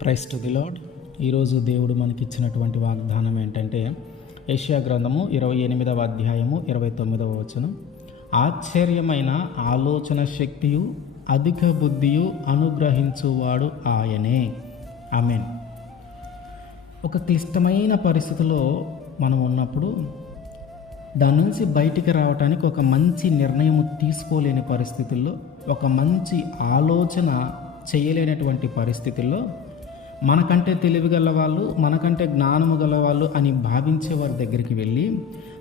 Praise to the lord. ఈరోజు దేవుడు మనకిచ్చినటువంటి వాగ్దానం ఏంటంటే యెషయా గ్రంథము 28వ అధ్యాయము 29వ వచనం. ఆశ్చర్యమైన ఆలోచన శక్తియు అధిక బుద్ధియు అనుగ్రహించువాడు ఆయనే. ఆమేన్. ఒక క్లిష్టమైన పరిస్థితిలో మనం ఉన్నప్పుడు దాని నుంచి బయటికి రావడానికి ఒక మంచి నిర్ణయం తీసుకోలేని పరిస్థితుల్లో, ఒక మంచి ఆలోచన చేయలేనటువంటి పరిస్థితుల్లో మనకంటే తెలివి గలవాళ్ళు, మనకంటే జ్ఞానము గలవాళ్ళు అని భావించే వారి దగ్గరికి వెళ్ళి,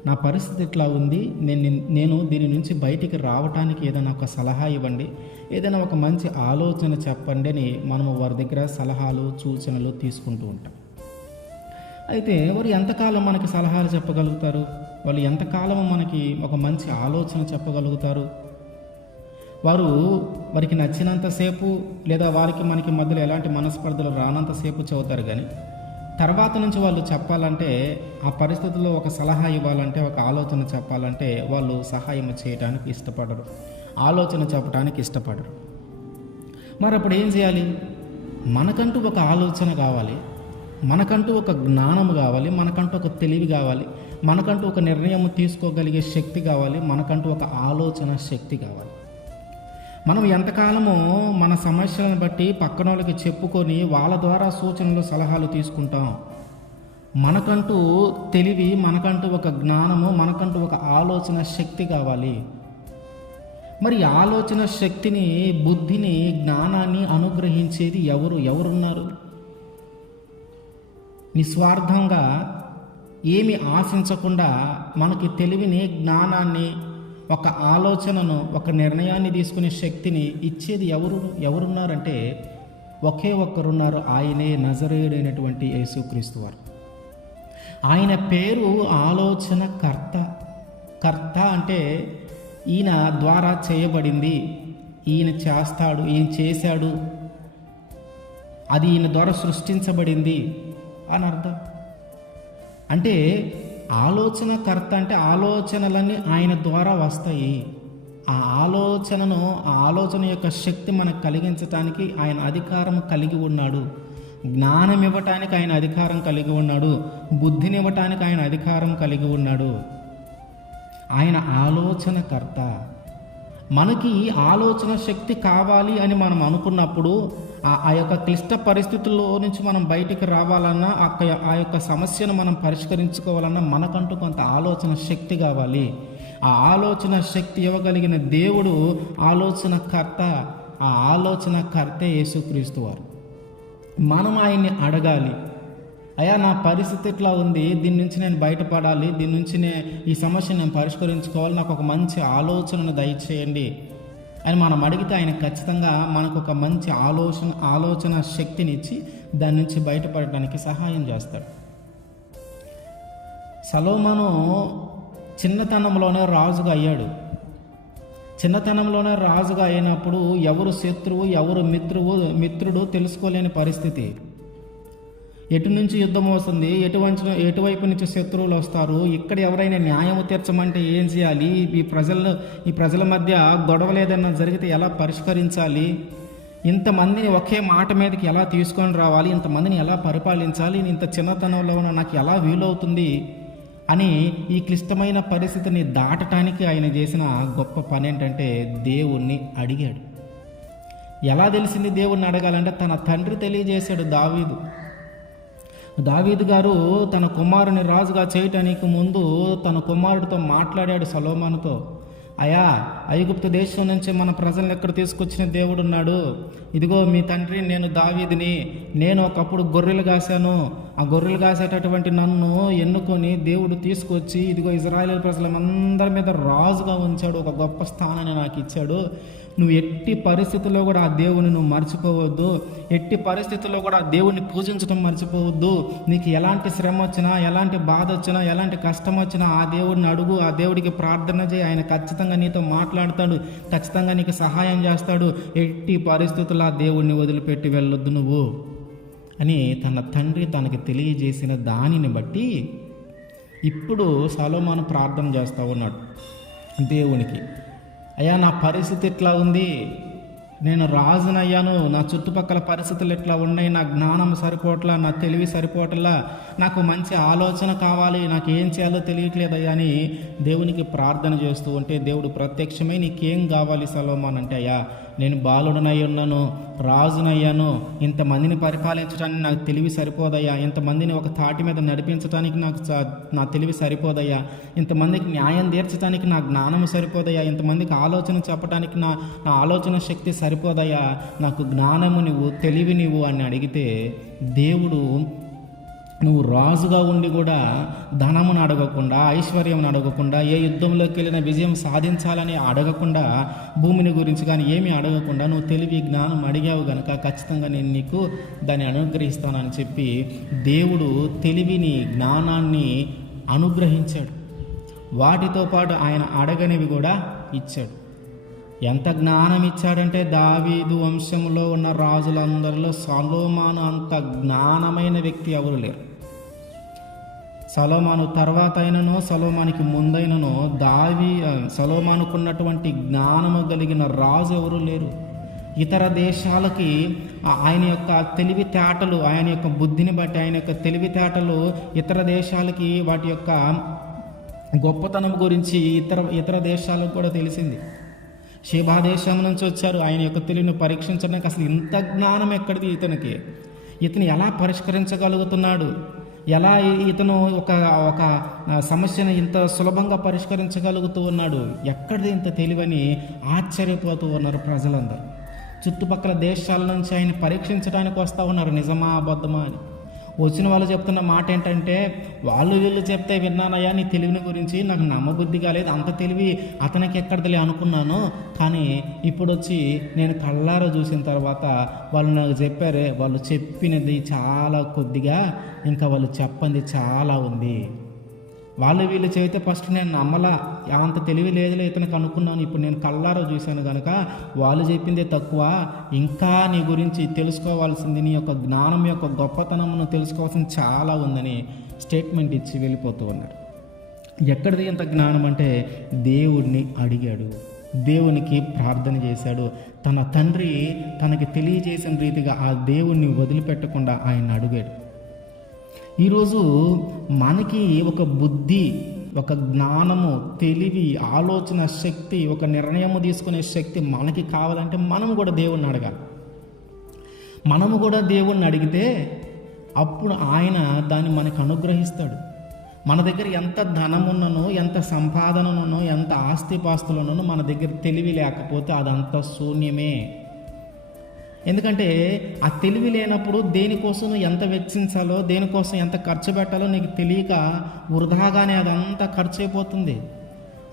నా పరిస్థితి ఇట్లా ఉంది, నేను దీని నుంచి బయటికి రావడానికి ఏదైనా ఒక సలహా ఇవ్వండి, ఏదైనా ఒక మంచి ఆలోచన చెప్పండి అని మనము వారి దగ్గర సలహాలు సూచనలు తీసుకుంటూ ఉంటాం. అయితే వారు ఎంతకాలం మనకి సలహాలు చెప్పగలుగుతారు? వాళ్ళు ఎంతకాలం మనకి ఒక మంచి ఆలోచన చెప్పగలుగుతారు? వారికి నచ్చినంతసేపు, లేదా మనకి మధ్యలో ఎలాంటి మనస్పర్ధలు రానంతసేపు చదువుతారు. కానీ తర్వాత నుంచి వాళ్ళు చెప్పాలంటే, ఆ పరిస్థితుల్లో ఒక సలహా ఇవ్వాలంటే, ఒక ఆలోచన చెప్పాలంటే వాళ్ళు సహాయం చేయడానికి ఇష్టపడరు, ఆలోచన చెప్పడానికి ఇష్టపడరు. మరి అప్పుడు ఏం చేయాలి? మనకంటూ ఒక ఆలోచన కావాలి, మనకంటూ ఒక జ్ఞానం కావాలి, మనకంటూ ఒక తెలివి కావాలి, మనకంటూ ఒక నిర్ణయం తీసుకోగలిగే శక్తి కావాలి, మనకంటూ ఒక ఆలోచన శక్తి కావాలి. మనం ఎంతకాలమో మన సమస్యలను బట్టి పక్కన వాళ్ళకి చెప్పుకొని వాళ్ళ ద్వారా సూచనలు సలహాలు తీసుకుంటాం. మనకంటూ తెలివి, మనకంటూ ఒక జ్ఞానము, మనకంటూ ఒక ఆలోచన శక్తి కావాలి. మరి ఆలోచన శక్తిని, బుద్ధిని, జ్ఞానాన్ని అనుగ్రహించేది ఎవరున్నారు? నిస్వార్థంగా ఏమి ఆశించకుండా మనకి తెలివిని, జ్ఞానాన్ని, ఒక ఆలోచనను, ఒక నిర్ణయాన్ని తీసుకునే శక్తిని ఇచ్చేది ఎవరున్నారంటే ఒకే ఒక్కరున్నారు. ఆయనే నజరేయుడైనటువంటి యేసుక్రీస్తు వారు. ఆయన పేరు ఆలోచన కర్త అంటే ఈయన ద్వారా చేయబడింది, ఈయన చేస్తాడు, ఈయన చేశాడు, అది ఈయన ద్వారా సృష్టించబడింది అని అర్థం. అంటే ఆలోచనకర్త అంటే ఆలోచనలన్నీ ఆయన ద్వారా వస్తాయి. ఆ ఆలోచన యొక్క శక్తి మనకు కలిగించటానికి ఆయన అధికారం కలిగి ఉన్నాడు. జ్ఞానం ఇవ్వటానికి ఆయన అధికారం కలిగి ఉన్నాడు. బుద్ధిని ఇవ్వటానికి ఆయన అధికారం కలిగి ఉన్నాడు. ఆయన ఆలోచనకర్త. మనకి ఆలోచన శక్తి కావాలి అని మనం అనుకున్నప్పుడు, ఆ యొక్క క్లిష్ట పరిస్థితుల్లో నుంచి మనం బయటికి రావాలన్నా, ఆ యొక్క సమస్యను మనం పరిష్కరించుకోవాలన్నా మనకంటూ కొంత ఆలోచన శక్తి కావాలి. ఆ ఆలోచన శక్తి ఇవ్వగలిగిన దేవుడు ఆలోచనకర్త. ఆ ఆలోచనకర్తే యేసుక్రీస్తు వారు. మనం ఆయన్ని అడగాలి, అయ్యా నా పరిస్థితి ఇట్లా ఉంది, దీని నుంచి నేను బయటపడాలి, దీని నుంచి ఈ సమస్యను నేను పరిష్కరించుకోవాలి, నాకు ఒక మంచి ఆలోచనను దయచేయండి అని మనం అడిగితే ఆయన ఖచ్చితంగా మనకు ఒక మంచి ఆలోచన శక్తిని ఇచ్చి దాని నుంచి బయటపడడానికి సహాయం చేస్తాడు. సొలొమోను చిన్నతనంలోనే రాజుగా అయ్యాడు. చిన్నతనంలోనే రాజుగా అయినప్పుడు ఎవరు శత్రువు, ఎవరు మిత్రుడు తెలుసుకోలేని పరిస్థితి. ఎటు నుంచి యుద్ధం వస్తుంది, ఎటువైపు నుంచి శత్రువులు వస్తారు, ఇక్కడ ఎవరైనా న్యాయం తీర్చమంటే ఏం చేయాలి, ఈ ప్రజల మధ్య గొడవలు ఏదైనా జరిగితే ఎలా పరిష్కరించాలి, ఇంతమందిని ఒకే మాట మీదకి ఎలా తీసుకొని రావాలి, ఇంతమందిని ఎలా పరిపాలించాలి, ఇంత చిన్నతనంలో నాకు ఎలా వీలవుతుంది అని ఈ క్లిష్టమైన పరిస్థితిని దాటడానికి ఆయన చేసిన గొప్ప పని ఏంటంటే దేవుణ్ణి అడిగాడు. ఎలా తెలిసింది దేవుణ్ణి అడగాలంటే తన తండ్రి తెలియజేశాడు. దావీదు గారు తన కుమారుని రాజుగా చేయటానికి ముందు తన కుమారుడితో మాట్లాడాడు, సొలొమోనుతో. అయ్యా, ఐగుప్తు దేశం నుంచి మన ప్రజలను ఎక్కడ తీసుకొచ్చిన దేవుడు ఉన్నాడు. ఇదిగో మీ తండ్రి నేను దావీదుని, నేను ఒకప్పుడు గొర్రెలు కాశాను, ఆ గొర్రెలు కాసేటటువంటి నన్ను ఎన్నుకొని దేవుడు తీసుకొచ్చి ఇదిగో ఇజ్రాయేలు ప్రజలందరి మీద రాజుగా ఉంచాడు, ఒక గొప్ప స్థానాన్ని నాకు ఇచ్చాడు. నువ్వు ఎట్టి పరిస్థితుల్లో కూడా ఆ దేవుని నువ్వు మర్చిపోవద్దు, ఎట్టి పరిస్థితుల్లో కూడా ఆ దేవుణ్ణి పూజించడం మర్చిపోవద్దు. నీకు ఎలాంటి శ్రమ వచ్చినా, ఎలాంటి బాధ వచ్చినా, ఎలాంటి కష్టం వచ్చినా ఆ దేవుడిని అడుగు, ఆ దేవుడికి ప్రార్థన చేయి, ఆయన ఖచ్చితంగా నీతో మాట్లాడతాడు, ఖచ్చితంగా నీకు సహాయం చేస్తాడు. ఎట్టి పరిస్థితుల్లో ఆ దేవుణ్ణి వదిలిపెట్టి వెళ్ళొద్దు నువ్వు అని తన తండ్రి తనకి తెలియజేసిన దానిని బట్టి ఇప్పుడు సొలొమోను ప్రార్థన చేస్తూ ఉన్నాడు దేవునికి. అయ్యా నా పరిస్థితి ఇట్లా ఉంది, నేను రాజునయ్యాను, నా చుట్టుపక్కల పరిస్థితులు ఇట్లా ఉన్నాయి, నా జ్ఞానం సరిపోవట్లా, నా తెలివి సరిపోవట్లా, నాకు మంచి ఆలోచన కావాలి, నాకు ఏం చేయాలో తెలియట్లేదయ్యా అని దేవునికి ప్రార్థన చేస్తూ ఉంటే దేవుడు ప్రత్యక్షమై నీకేం కావాలి సొలొమోన్ అంటే, అయ్యా నేను బాలుడనై ఉన్నాను, రాజునయ్యాను, ఇంతమందిని పరిపాలించడానికి నాకు తెలివి సరిపోదయ్యా, ఇంతమందిని ఒక తాటి మీద నడిపించడానికి నా తెలివి సరిపోదయ్యా, ఇంతమందికి న్యాయం తీర్చడానికి నా జ్ఞానం సరిపోదయ్యా, ఇంతమందికి ఆలోచన చెప్పడానికి నా ఆలోచన శక్తి సరిపోదయ్యా, నాకు జ్ఞానము నువ్వు, తెలివి నువ్వు అని అడిగితే దేవుడు నువ్వు రాజుగా ఉండి కూడా ధనమును అడగకుండా, ఐశ్వర్యమును అడగకుండా, ఏ యుద్ధంలోకి వెళ్ళిన విజయం సాధించాలని అడగకుండా, భూమిని గురించి కానీ ఏమీ అడగకుండా నువ్వు తెలివి జ్ఞానం అడిగావు గనక ఖచ్చితంగా నేను నీకు దాన్ని అనుగ్రహిస్తానని చెప్పి దేవుడు తెలివిని, జ్ఞానాన్ని అనుగ్రహించాడు. వాటితో పాటు ఆయన అడగనివి కూడా ఇచ్చాడు. ఎంత జ్ఞానం ఇచ్చాడంటే దావీదు వంశంలో ఉన్న రాజులందరిలో సొలొమోను అంత జ్ఞానమైన వ్యక్తి ఎవరు లేరు. సొలొమోను తర్వాత అయినను, సొలొమోనుకి ముందైనను సొలొమోనుకున్నటువంటి జ్ఞానము కలిగిన రాజు ఎవరు లేరు. ఇతర దేశాలకి ఆయన యొక్క తెలివితేటలు, ఆయన యొక్క బుద్ధిని బట్టి ఆయన యొక్క తెలివితేటలు ఇతర దేశాలకి వాటి యొక్క గొప్పతనం గురించి ఇతర దేశాలకు కూడా తెలిసింది. షేబా దేశం నుంచి వచ్చారు ఆయన యొక్క తెలివిని పరీక్షించడానికి. అసలు ఇంత జ్ఞానం ఎక్కడిది ఇతనికి? ఇతను ఎలా పరిష్కరించగలుగుతున్నాడు? ఎలా ఇతను ఒక సమస్యను ఇంత సులభంగా పరిష్కరించగలుగుతూ ఉన్నాడు? ఎక్కడిది ఇంత తెలివని ఆశ్చర్యపోతూ ఉన్నారు ప్రజలందరూ. చుట్టుపక్కల దేశాల నుంచి ఆయన పరీక్షించడానికి వస్తూ ఉన్నారు, నిజమా అబద్ధమా అని. వచ్చిన వాళ్ళు చెప్తున్న మాట ఏంటంటే, వీళ్ళు చెప్తే విన్నానయ్యా నీ తెలివిని గురించి, నాకు నమ్మబుద్ధి కాలేదు, అంత తెలివి అతనికి ఎక్కడదిలే అనుకున్నాను, కానీ ఇప్పుడు వచ్చి నేను కళ్ళారా చూసిన తర్వాత వాళ్ళు నాకు చెప్పారే, వాళ్ళు చెప్పినది చాలా కొద్దిగా, ఇంకా వాళ్ళు చెప్పంది చాలా ఉంది. వీళ్ళు చేస్తే ఫస్ట్ నేను నమ్మలా, అంత తెలివి లేదులే ఇతనికి అనుకున్నాను, ఇప్పుడు నేను కళ్ళారా చూశాను కనుక వాళ్ళు చెప్పిందే తక్కువ, ఇంకా నీ గురించి తెలుసుకోవాల్సింది, నీ యొక్క జ్ఞానం యొక్క గొప్పతనమును తెలుసుకోవాల్సింది చాలా ఉందని స్టేట్మెంట్ ఇచ్చి వెళ్ళిపోతూ ఉన్నాడు. ఎక్కడిది ఎంత జ్ఞానం అంటే దేవుడిని అడిగాడు, దేవునికి ప్రార్థన చేశాడు. తన తండ్రి తనకి తెలియజేసిన రీతిగా ఆ దేవుణ్ణి వదిలిపెట్టకుండా ఆయన అడిగాడు. ఈరోజు మనకి ఒక బుద్ధి, ఒక జ్ఞానము, తెలివి, ఆలోచన శక్తి, ఒక నిర్ణయము తీసుకునే శక్తి మనకి కావాలంటే మనము కూడా దేవుణ్ణి అడగాలి. మనము కూడా దేవుణ్ణి అడిగితే అప్పుడు ఆయన దాన్ని మనకు అనుగ్రహిస్తాడు. మన దగ్గర ఎంత ధనమున్ననో, ఎంత సంపాదననున్నో, ఎంత ఆస్తిపాస్తులున్ననో మన దగ్గర తెలివి లేకపోతే అదంతా శూన్యమే. ఎందుకంటే ఆ తెలివి లేనప్పుడు దేనికోసం ఎంత వెచ్చించాలో, దేనికోసం ఎంత ఖర్చు పెట్టాలో నీకు తెలియక వృధాగానే అదంతా ఖర్చు అయిపోతుంది.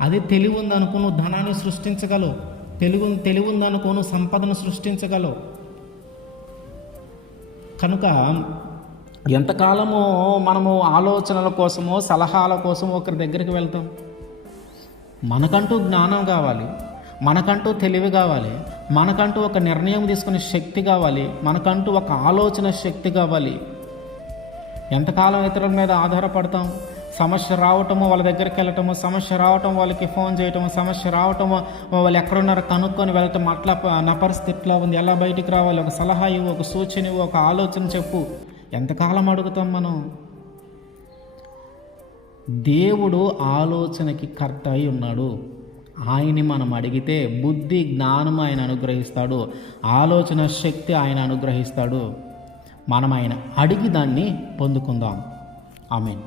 అదే తెలివి ఉందనుకో నువ్వు ధనాన్ని సృష్టించగలవు, తెలివి ఉందనుకో నువ్వు సంపదను సృష్టించగలవు. కనుక ఎంతకాలమో మనము ఆలోచనల కోసమో, సలహాల కోసమో ఒకరి దగ్గరికి వెళ్తాం. మనకంటూ జ్ఞానం కావాలి, మనకంటూ తెలివి కావాలి, మనకంటూ ఒక నిర్ణయం తీసుకునే శక్తి కావాలి, మనకంటూ ఒక ఆలోచన శక్తి కావాలి. ఎంతకాలం ఇతరుల మీద ఆధారపడతాం? సమస్య రావటము వాళ్ళ దగ్గరికి వెళ్ళటము, సమస్య రావటం వాళ్ళకి ఫోన్ చేయటము, సమస్య రావటము వాళ్ళు ఎక్కడున్నారో కనుక్కొని వెళ్ళటం, అట్లా నా పరిస్థితి ఇట్లా ఉంది, ఎలా బయటికి రావాలి, ఒక సలహా ఇవ్వు, ఒక సూచన ఇవ్వు, ఒక ఆలోచన చెప్పు. ఎంతకాలం అడుగుతాం మనం? దేవుడు ఆలోచనకి కర్త అయి ఉన్నాడు. ఆయన్ని మనం అడిగితే బుద్ధి, జ్ఞానం ఆయన అనుగ్రహిస్తాడు, ఆలోచన శక్తి ఆయన అనుగ్రహిస్తాడు. మనం ఆయన అడిగి దాన్ని పొందుకుందాం. ఆమేన్.